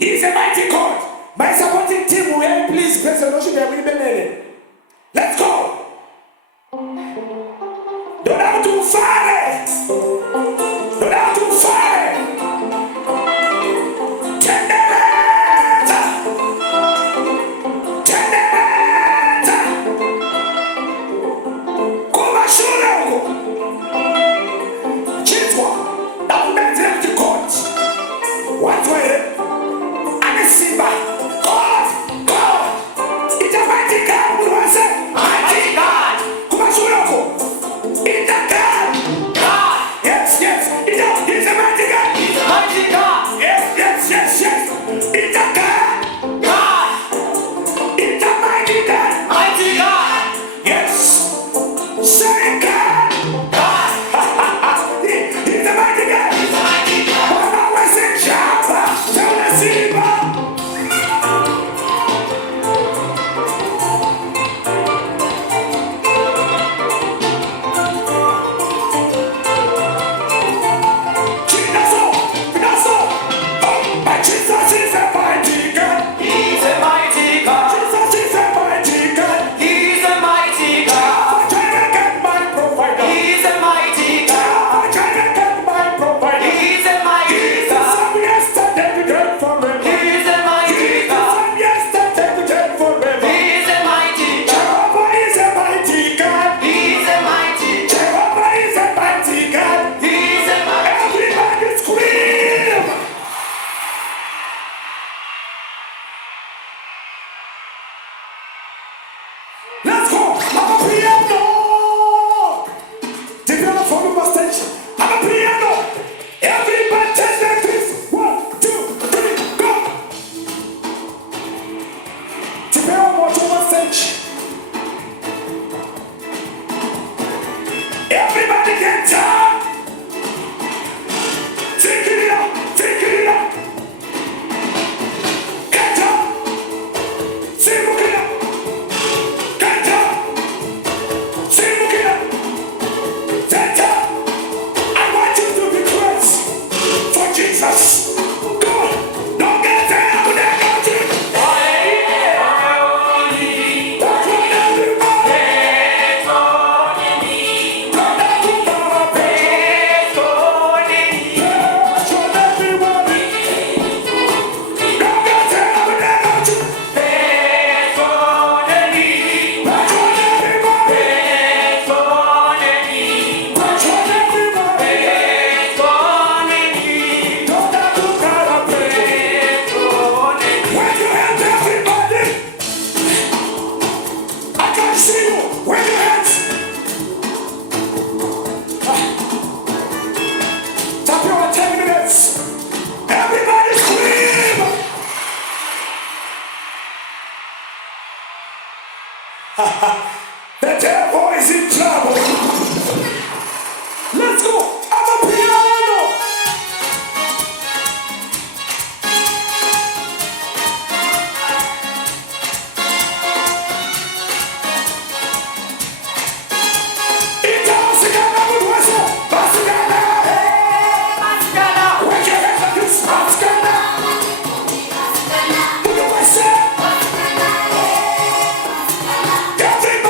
He's a mighty God. My supporting team will help please President Oshimia. Let's go. Don't have to fire. Don't have to fire. Tendereta. Tendereta. Kuma shule huko. Chitwa. Na umetele God. Watu wale. Simba, God, God, it's a mighty God. What do I say? Mighty God. Kumashuroko. It's a God. God. Yes, yes. It's a mighty God. It's a mighty God. Yes, yes, yes, yes. It's a God. God. It's a mighty God. Mighty God. Yes. Say God. God. It's a mighty God. It's a mighty God. What do I say? Jabba. Tell the Simba. Let's go! I'm a piano! Develop from the stage. I'm a piano! Everybody take their feet. 1, 2, 3, go! Develop from the stage. Everybody get down! Take it up! Take it up! Get down! Say look it up! Jesus. God, don't get down with that country. The devil is in trouble. Let's go. I'm a piano. It's all Sigana with Wessel. Basigana. Basigana. Where's your hands like this? Basigana. Look at Wessel. Everybody.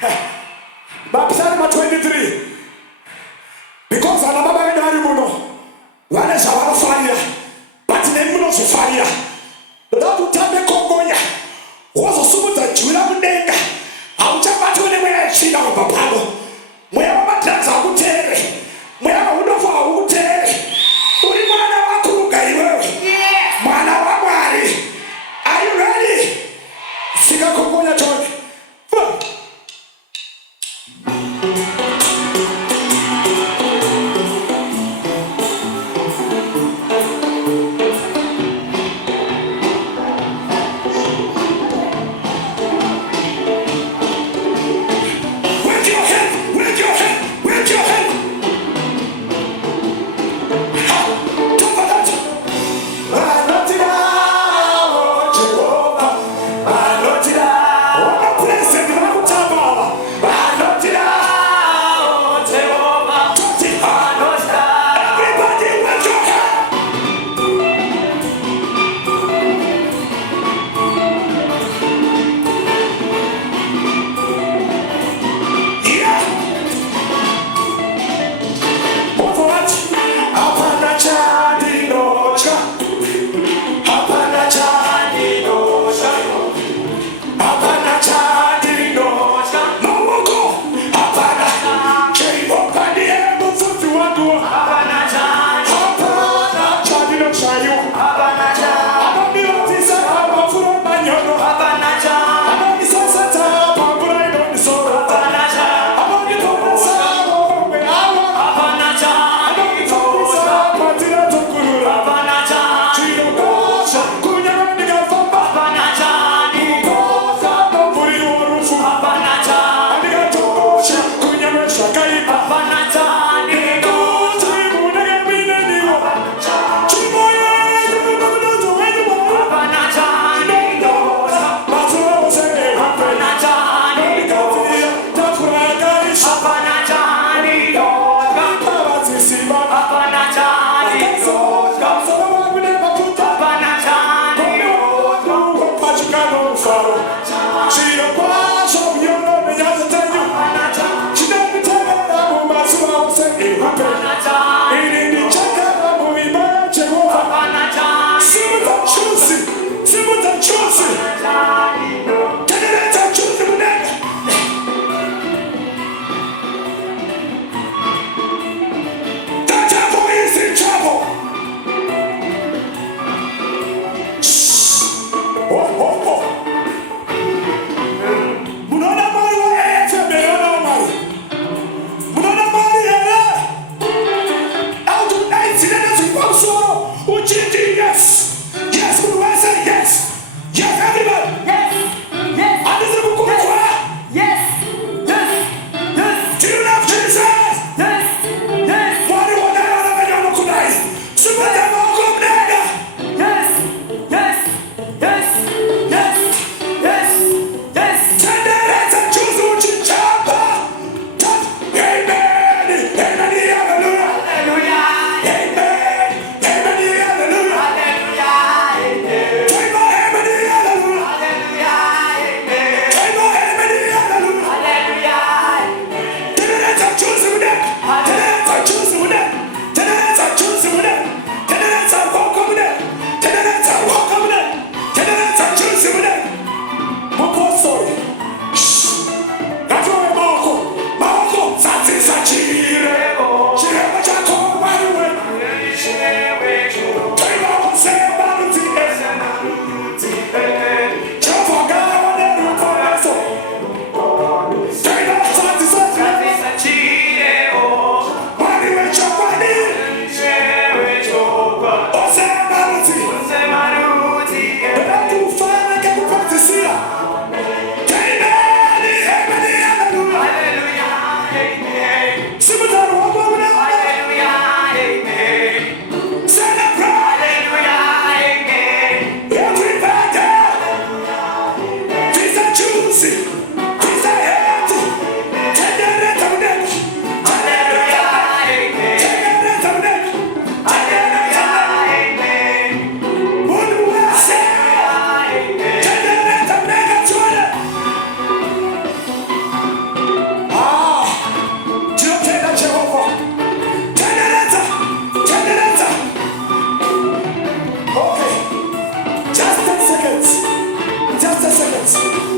Baptism 23. Because I never been a remono. One is our fire, but in the middle of fire. The Lord will tell me Congoya. Was a super that you have a name. I'll jump out to anywhere she don't have a paddle. Where my tracks are good tell me. Where I would have a wood tell me. Who did man have a cook? Yeah, man, I'm ready. Are you ready? Sing a Congoya joy. Jesus.